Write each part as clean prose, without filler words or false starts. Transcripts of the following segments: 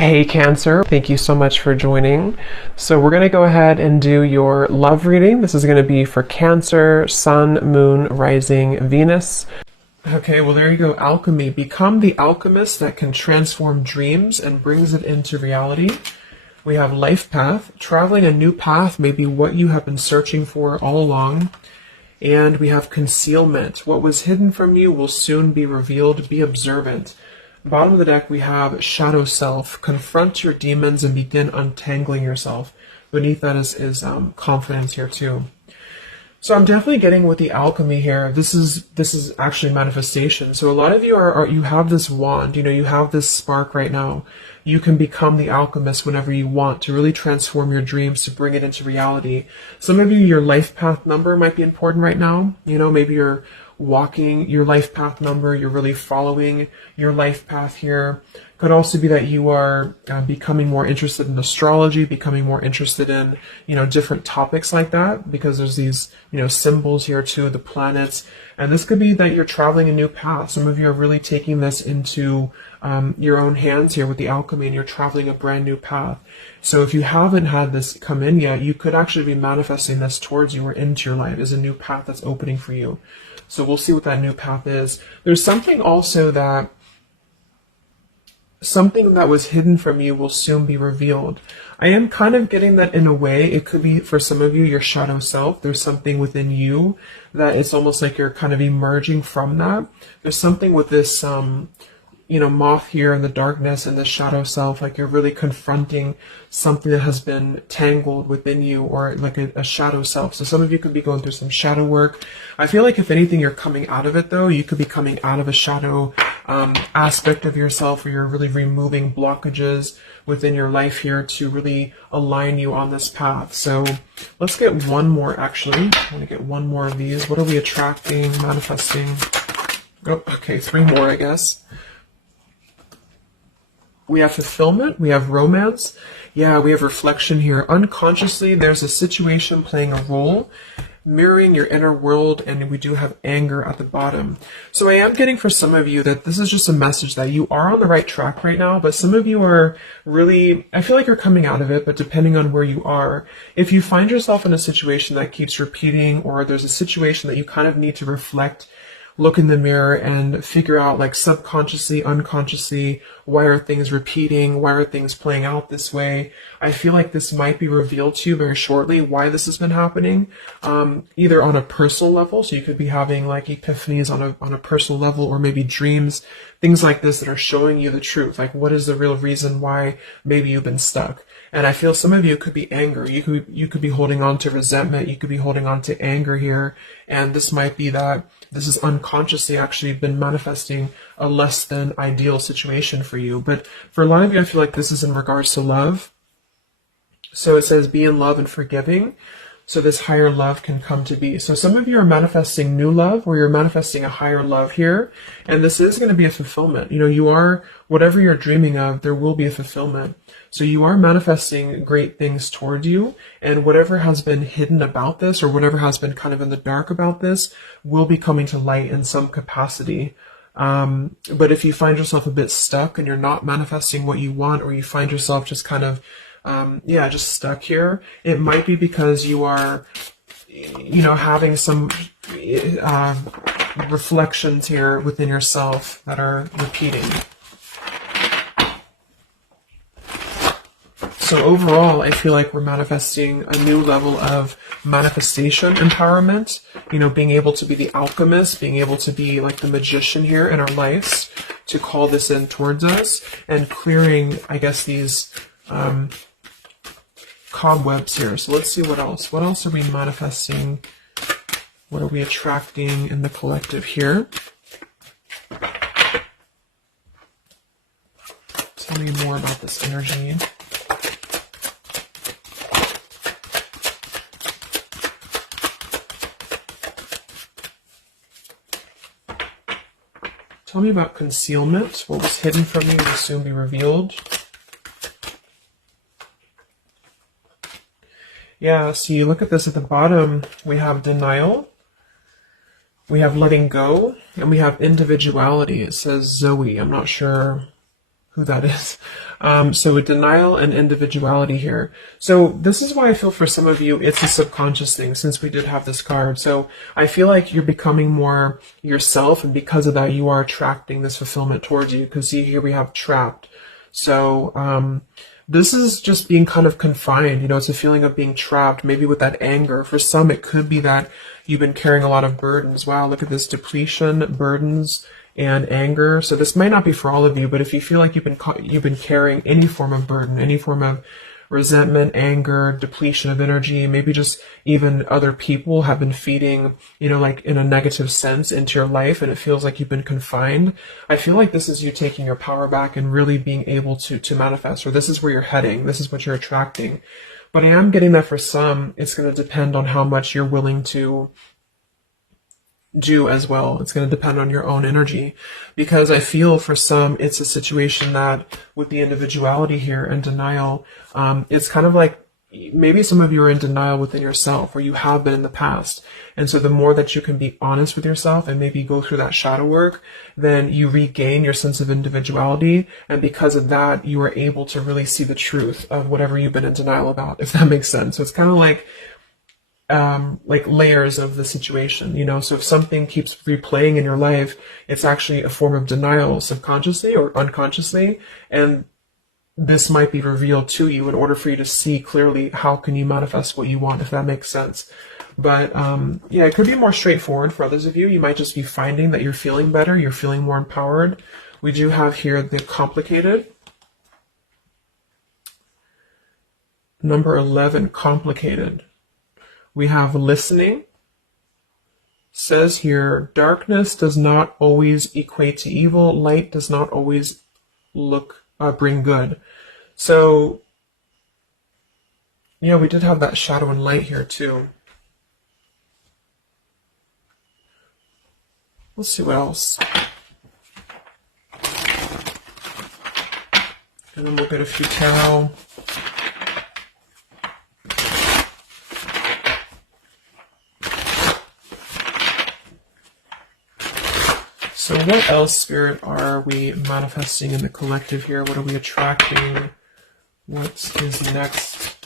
Hey Cancer, thank you so much for joining. So we're going to go ahead and do your love reading. This is going to be for Cancer, Sun, Moon, Rising, Venus. Okay, well there you go, alchemy. Become the alchemist that can transform dreams and brings it into reality. We have life path. Traveling a new path may be what you have been searching for all along. And we have concealment. What was hidden from you will soon be revealed. Be observant. Bottom of the deck, we have shadow self. Confront your demons and begin untangling yourself. Beneath that is confidence here too. So I'm definitely getting with the alchemy here. This is actually manifestation. So a lot of you you have this wand, you have this spark right now. You can become the alchemist whenever you want to really transform your dreams, to bring it into reality. Some of you, your life path number might be important right now. Maybe you're walking your life path number, you're really following your life path here. Could also be that you are becoming more interested in astrology, becoming more interested in, different topics like that, because there's these, symbols here too, the planets. And this could be that you're traveling a new path. Some of you are really taking this into your own hands here with the alchemy, and you're traveling a brand new path. So if you haven't had this come in yet, you could actually be manifesting this towards you or into your life as a new path that's opening for you. So we'll see what that new path is. There's something also that something that was hidden from you will soon be revealed. I am kind of getting that in a way. It could be for some of you, your shadow self. There's something within you that it's almost like you're kind of emerging from that. There's something with this, moth here in the darkness and the shadow self, like you're really confronting something that has been tangled within you, or like a shadow self. So some of you could be going through some shadow work. I feel like if anything, you're coming out of it though. You could be coming out of a shadow aspect of yourself, where you're really removing blockages within your life here to really align you on this path. So let's get one more actually. I want to get one more of these. What are we attracting, manifesting? Oh, okay, 3 more, I guess. We have fulfillment, we have romance, we have reflection here. Unconsciously, there's a situation playing a role, mirroring your inner world, and we do have anger at the bottom. So I am getting for some of you that this is just a message that you are on the right track right now, but some of you are really, I feel like you're coming out of it, but depending on where you are, if you find yourself in a situation that keeps repeating, or there's a situation that you kind of need to reflect, look in the mirror and figure out, like, subconsciously, unconsciously, why are things repeating? Why are things playing out this way? I feel like this might be revealed to you very shortly, why this has been happening, either on a personal level. So you could be having like epiphanies on a personal level, or maybe dreams, things like this that are showing you the truth. Like, what is the real reason why maybe you've been stuck? And I feel some of you could be anger. You could be holding on to resentment. You could be holding on to anger here. And this might be that this is unconsciously actually been manifesting a less than ideal situation for you. But for a lot of you, I feel like this is in regards to love. So it says, be in love and forgiving, so this higher love can come to be. So some of you are manifesting new love, or you're manifesting a higher love here. And this is going to be a fulfillment. You are, whatever you're dreaming of, there will be a fulfillment. So you are manifesting great things toward you, and whatever has been hidden about this, or whatever has been kind of in the dark about this, will be coming to light in some capacity. But if you find yourself a bit stuck and you're not manifesting what you want, or you find yourself just kind of, just stuck here, it might be because you are, having some reflections here within yourself that are repeating. So overall, I feel like we're manifesting a new level of manifestation empowerment, being able to be the alchemist, being able to be like the magician here in our lives, to call this in towards us, and clearing, I guess, these cobwebs here. So let's see what else. What else are we manifesting? What are we attracting in the collective here? Tell me more about this energy. Tell me about concealment. What was hidden from you will soon be revealed. Yeah, so you look at this at the bottom, we have denial, we have letting go, and we have individuality. It says Zoe. I'm not sure who that is. So denial and individuality here. So this is why I feel for some of you, it's a subconscious thing since we did have this card. So I feel like you're becoming more yourself, and because of that, you are attracting this fulfillment towards you. Because see, here we have trapped. So this is just being kind of confined. You know, it's a feeling of being trapped, maybe with that anger. For some, it could be that you've been carrying a lot of burdens. Wow, look at this depletion, burdens, and anger. So this might not be for all of you, but if you feel like you've been carrying any form of burden, any form of resentment, anger, depletion of energy, maybe just even other people have been feeding, you know, like in a negative sense into your life, and it feels like you've been confined. I feel like this is you taking your power back and really being able to manifest, or this is where you're heading. This is what you're attracting. But I am getting that for some, it's going to depend on how much you're willing to do as well. It's going to depend on your own energy, because I feel for some it's a situation that with the individuality here and denial, it's kind of like maybe some of you are in denial within yourself, or you have been in the past. And so the more that you can be honest with yourself and maybe go through that shadow work, then you regain your sense of individuality. And because of that, you are able to really see the truth of whatever you've been in denial about, if that makes sense. So it's kind of like layers of the situation, you know. So if something keeps replaying in your life, it's actually a form of denial subconsciously or unconsciously, and this might be revealed to you in order for you to see clearly how can you manifest what you want, if that makes sense. But yeah, it could be more straightforward for others of you. You might just be finding that you're feeling better, you're feeling more empowered. We do have here the complicated. Number 11, complicated. We have listening. Says here, darkness does not always equate to evil. Light does not always bring good. So, yeah, we did have that shadow and light here too. Let's see what else. And then we'll get a few tarot. So what else, Spirit, are we manifesting in the collective here? What are we attracting? What is next?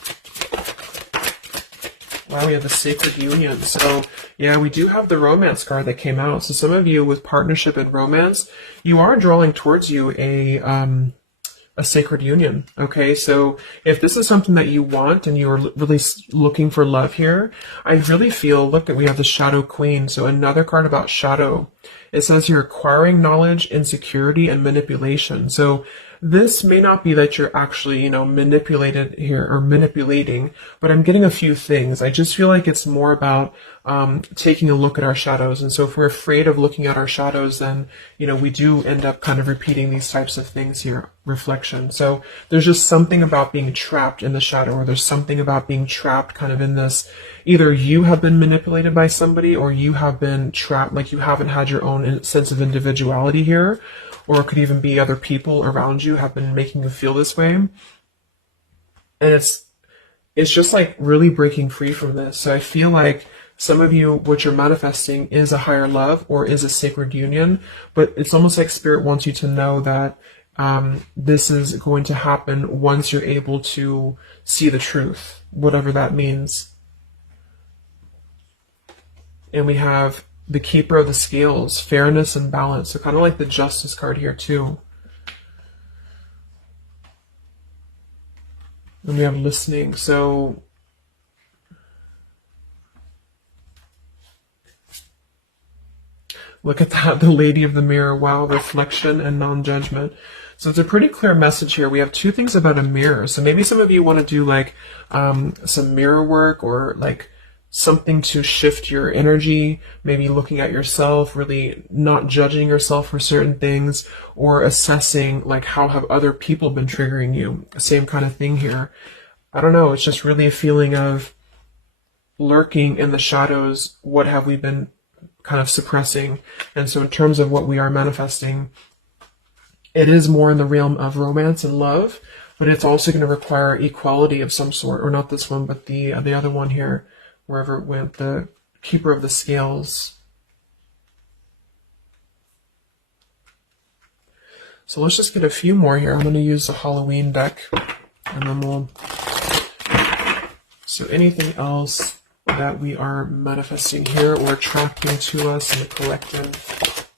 Wow, we have the Sacred Union. So yeah, we do have the romance card that came out. So some of you with partnership and romance, you are drawing towards you a sacred union. Okay, so if this is something that you want and you're really looking for love here, I really feel, look, we have the Shadow Queen. So another card about shadow. It says you're acquiring knowledge, insecurity, and manipulation. So this may not be that you're actually, you know, manipulated here or manipulating, but I'm getting a few things. I just feel like it's more about taking a look at our shadows. And so if we're afraid of looking at our shadows, then, you know, we do end up kind of repeating these types of things here, reflection. So there's just something about being trapped in the shadow, or there's something about being trapped kind of in this. Either you have been manipulated by somebody, or you have been trapped, like you haven't had your own sense of individuality here, or it could even be other people around you have been making you feel this way. And it's just like really breaking free from this. So I feel like some of you, what you're manifesting is a higher love or is a sacred union, but it's almost like Spirit wants you to know that this is going to happen once you're able to see the truth, whatever that means. And we have the Keeper of the Scales, fairness and balance. So kind of like the Justice card here too. And we have listening. So look at that, the Lady of the Mirror. Wow, reflection and non-judgment. So it's a pretty clear message here. We have two things about a mirror. So maybe some of you want to do like some mirror work, or like something to shift your energy, maybe looking at yourself, really not judging yourself for certain things, or assessing like how have other people been triggering you. Same kind of thing here. I don't know, it's just really a feeling of lurking in the shadows. What have we been kind of suppressing? And so in terms of what we are manifesting, it is more in the realm of romance and love, but it's also going to require equality of some sort, or not this one, but the other one here, wherever it went, the Keeper of the Scales. So let's just get a few more here. I'm going to use the Halloween deck, and then we'll... So anything else that we are manifesting here or attracting to us in the collective?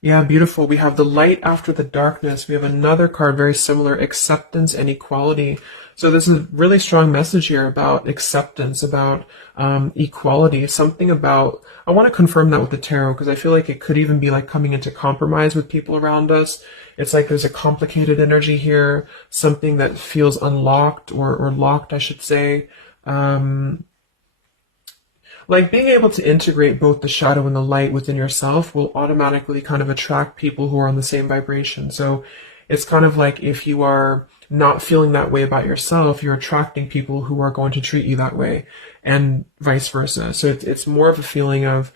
Yeah, beautiful. We have the light after the darkness. We have another card very similar, acceptance and equality. So this is a really strong message here about acceptance, about equality, something about, I want to confirm that with the tarot because I feel like it could even be like coming into compromise with people around us. It's like there's a complicated energy here, something that feels unlocked or locked, I should say. Like being able to integrate both the shadow and the light within yourself will automatically kind of attract people who are on the same vibration. So it's kind of like if you are not feeling that way about yourself, you're attracting people who are going to treat you that way, and vice versa. So it's more of a feeling of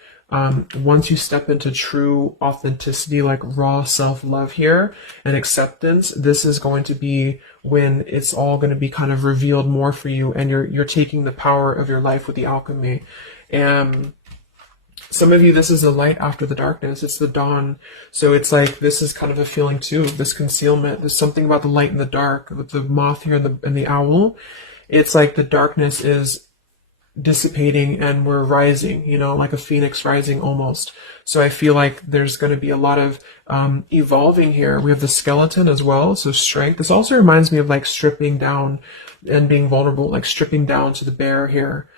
once you step into true authenticity, like raw self-love here and acceptance, this is going to be when it's all going to be kind of revealed more for you, and you're taking the power of your life with the alchemy. And some of you, this is the light after the darkness. It's the dawn. So it's like, this is kind of a feeling too, this concealment. There's something about the light and the dark, with the moth here and the owl. It's like the darkness is dissipating and we're rising, you know, like a phoenix rising almost. So I feel like there's going to be a lot of evolving here. We have the skeleton as well, so strength. This also reminds me of like stripping down and being vulnerable, like stripping down to the bare here.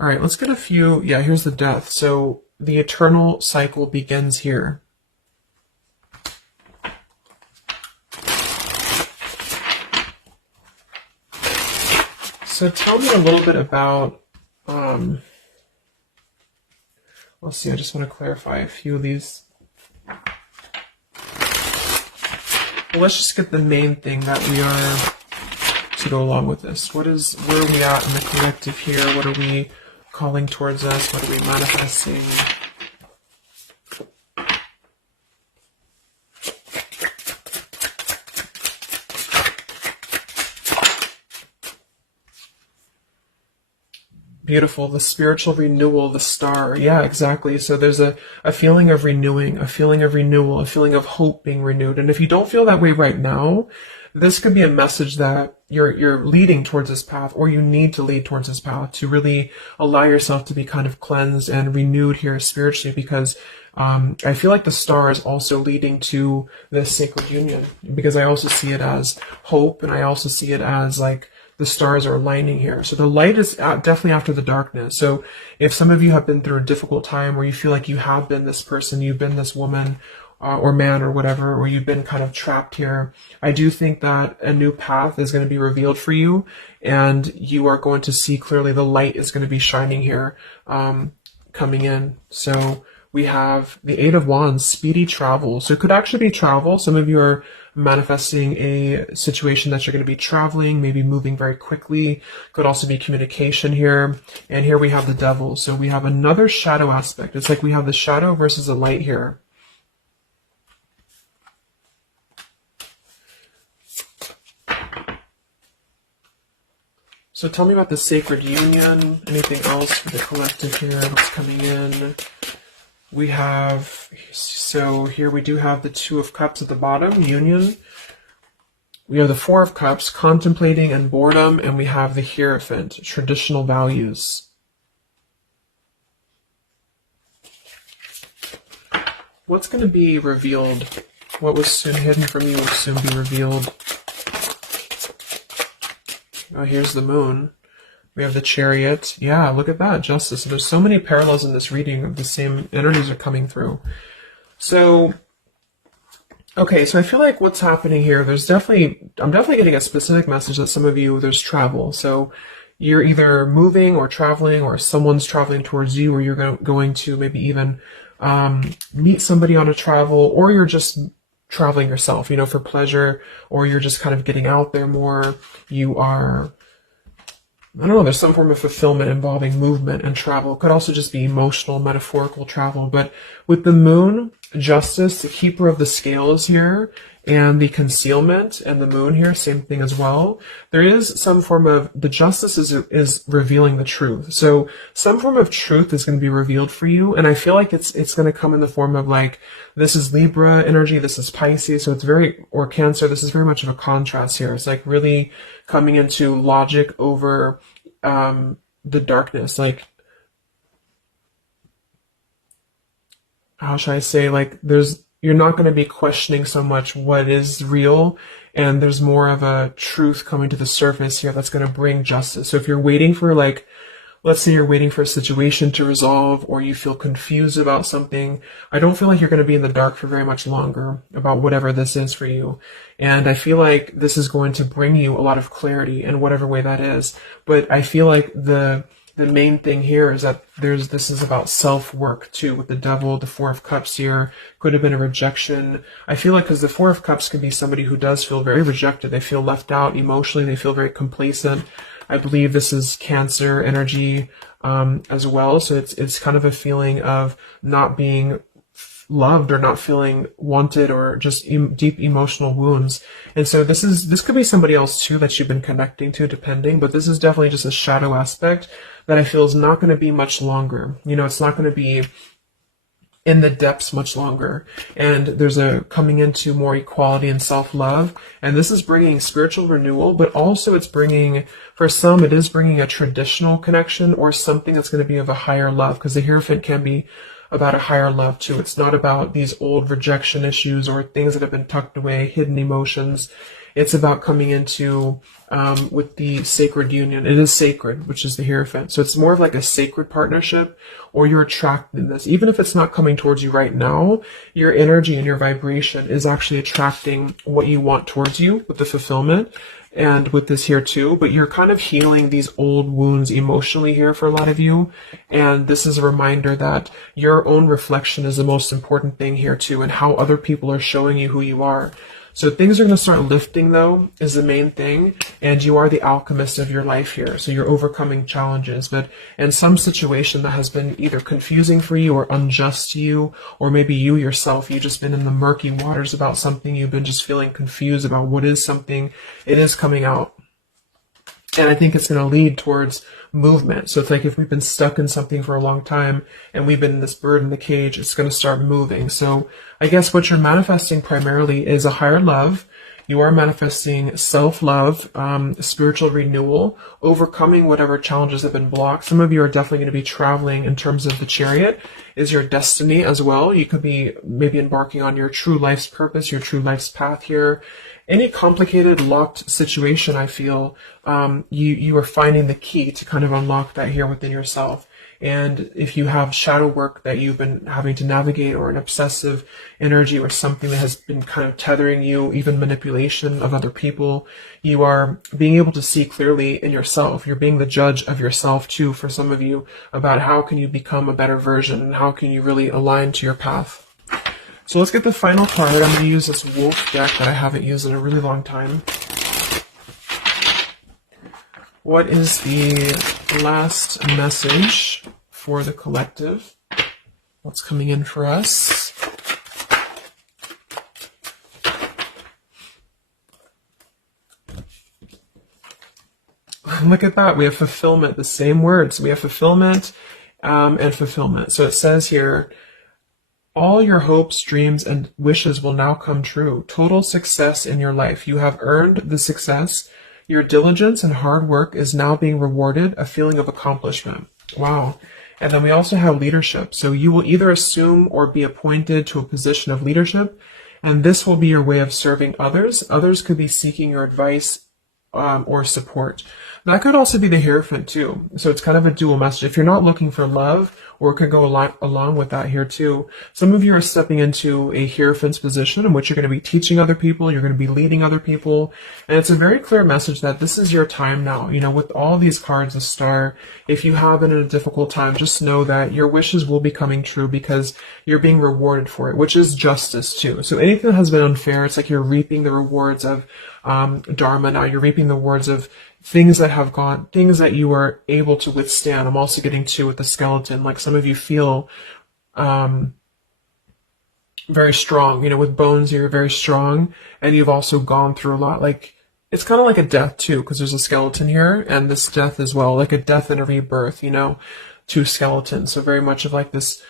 All right, let's get a few. Yeah, here's the death. So the eternal cycle begins here. So tell me a little bit about, let's see, I just want to clarify a few of these. Well, let's just get the main thing that we are to go along with this. Where are we at in the collective here? What are we calling towards us? What are we manifesting? Beautiful. The spiritual renewal, the star. Yeah, exactly. So there's a feeling of renewing, a feeling of renewal, a feeling of hope being renewed. And if you don't feel that way right now, this could be a message that you're leading towards this path, or you need to lead towards this path to really allow yourself to be kind of cleansed and renewed here spiritually, because I feel like the star is also leading to this sacred union, because I also see it as hope, and I also see it as like the stars are aligning here. So the light is definitely after the darkness. So if some of you have been through a difficult time where you feel like you have been this person, you've been this woman or man or whatever, or you've been kind of trapped here, I do think that a new path is going to be revealed for you, and you are going to see clearly the light is going to be shining here, coming in. So we have the Eight of Wands, speedy travel. So it could actually be travel. Some of you are manifesting a situation that you're going to be traveling, maybe moving very quickly. Could also be communication here. And here we have the Devil. So we have another shadow aspect. It's like we have the shadow versus the light here. So tell me about the sacred union. Anything else for the collective here? What's coming in? We have, so here we do have the Two of Cups at the bottom, union. We have the Four of Cups, contemplating and boredom, and we have the Hierophant, traditional values. What's going to be revealed? What was soon hidden from you will soon be revealed. Oh, here's the Moon. We have the Chariot. Yeah, look at that, Justice. So there's so many parallels in this reading of the same energies are coming through. So, okay, so I feel like what's happening here, I'm definitely getting a specific message that some of you, there's travel. So you're either moving or traveling, or someone's traveling towards you, or you're going to maybe even meet somebody on a travel, or you're just traveling yourself, you know, for pleasure, or you're just kind of getting out there more. You are, I don't know, there's some form of fulfillment involving movement and travel. It could also just be emotional, metaphorical travel. But with the Moon, Justice, the keeper of the scales here, and the concealment and the moon here, same thing as well. There is some form of, the justice is revealing the truth. So some form of truth is going to be revealed for you. And I feel like it's going to come in the form of like, this is Libra energy, this is Pisces. So it's very, or Cancer, this is very much of a contrast here. It's like really coming into logic over, the darkness. Like, how should I say, like you're not going to be questioning so much what is real, and there's more of a truth coming to the surface here that's going to bring justice. So if you're waiting for, like, let's say you're waiting for a situation to resolve, or you feel confused about something, I don't feel like you're going to be in the dark for very much longer about whatever this is for you. And I feel like this is going to bring you a lot of clarity in whatever way that is. But I feel like the main thing here is that this is about self-work too, with the Devil, the Four of Cups here, could have been a rejection. I feel like, because the Four of Cups can be somebody who does feel very rejected, they feel left out emotionally, they feel very complacent. I believe this is Cancer energy as well, so it's kind of a feeling of not being loved or not feeling wanted, or just deep emotional wounds. And so this could be somebody else too that you've been connecting to, depending, but this is definitely just a shadow aspect that I feel is not going to be much longer. You know, it's not going to be in the depths much longer. And there's a coming into more equality and self-love. And this is bringing spiritual renewal, but also it's bringing, for some, it is bringing a traditional connection or something that's going to be of a higher love, because the Hierophant can be about a higher love too. It's not about these old rejection issues or things that have been tucked away, hidden emotions. It's about coming into, with the sacred union. It is sacred, which is the Hierophant. So it's more of like a sacred partnership, or you're attracting this. Even if it's not coming towards you right now, your energy and your vibration is actually attracting what you want towards you with the fulfillment. And with this here too, but you're kind of healing these old wounds emotionally here for a lot of you. And this is a reminder that your own reflection is the most important thing here too, and how other people are showing you who you are. So things are going to start lifting, though, is the main thing. And you are the alchemist of your life here. So you're overcoming challenges. But in some situation that has been either confusing for you or unjust to you, or maybe you yourself, you've just been in the murky waters about something, you've been just feeling confused about what is something, it is coming out. And I think it's going to lead towards movement. So it's like if we've been stuck in something for a long time and we've been this bird in the cage, it's going to start moving. So I guess what you're manifesting primarily is a higher love. You are manifesting self-love, spiritual renewal, overcoming whatever challenges have been blocked. Some of you are definitely going to be traveling in terms of the Chariot is your destiny as well. You could be maybe embarking on your true life's purpose, your true life's path here. Any complicated, locked situation, I feel, you are finding the key to kind of unlock that here within yourself. And if you have shadow work that you've been having to navigate, or an obsessive energy, or something that has been kind of tethering you, even manipulation of other people, you are being able to see clearly in yourself. You're being the judge of yourself too, for some of you, about how can you become a better version, and how can you really align to your path. So let's get the final card. I'm going to use this wolf deck that I haven't used in a really long time. What is the last message for the collective? What's coming in for us? Look at that. We have fulfillment, the same words. We have fulfillment and fulfillment. So it says here, all your hopes, dreams, and wishes will now come true. Total success in your life. You have earned the success. Your diligence and hard work is now being rewarded, a feeling of accomplishment. Wow. And then we also have leadership. So you will either assume or be appointed to a position of leadership, and this will be your way of serving others. Others could be seeking your advice or support. That could also be the Hierophant too. So it's kind of a dual message. If you're not looking for love, or it could go along with that here too. Some of you are stepping into a Hierophant's position in which you're going to be teaching other people, you're going to be leading other people, and it's a very clear message that this is your time now. You know, with all these cards, the Star, if you have been in a difficult time, just know that your wishes will be coming true because you're being rewarded for it, which is justice too. So anything that has been unfair, it's like you're reaping the rewards of Dharma now. You're reaping the rewards of things that have gone, things that you are able to withstand. I'm also getting to with the skeleton, like some of you feel very strong. You know, with bones, you're very strong, and you've also gone through a lot. Like, it's kind of like a death too, because there's a skeleton here, and this death as well, like a death and a rebirth. You know, two skeletons. So very much of like this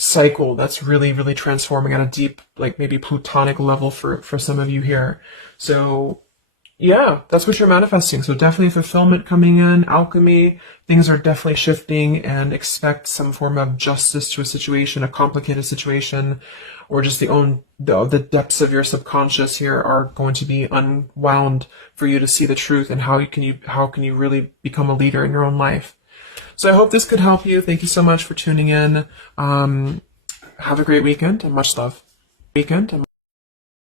cycle that's really, really transforming at a deep, like maybe plutonic level for some of you here. So yeah, that's what you're manifesting. So definitely fulfillment coming in, alchemy, things are definitely shifting, and expect some form of justice to a situation, a complicated situation, or just the depths of your subconscious here are going to be unwound for you to see the truth, and how can you really become a leader in your own life. So I hope this could help you. Thank you so much for tuning in. Have a great weekend and much love.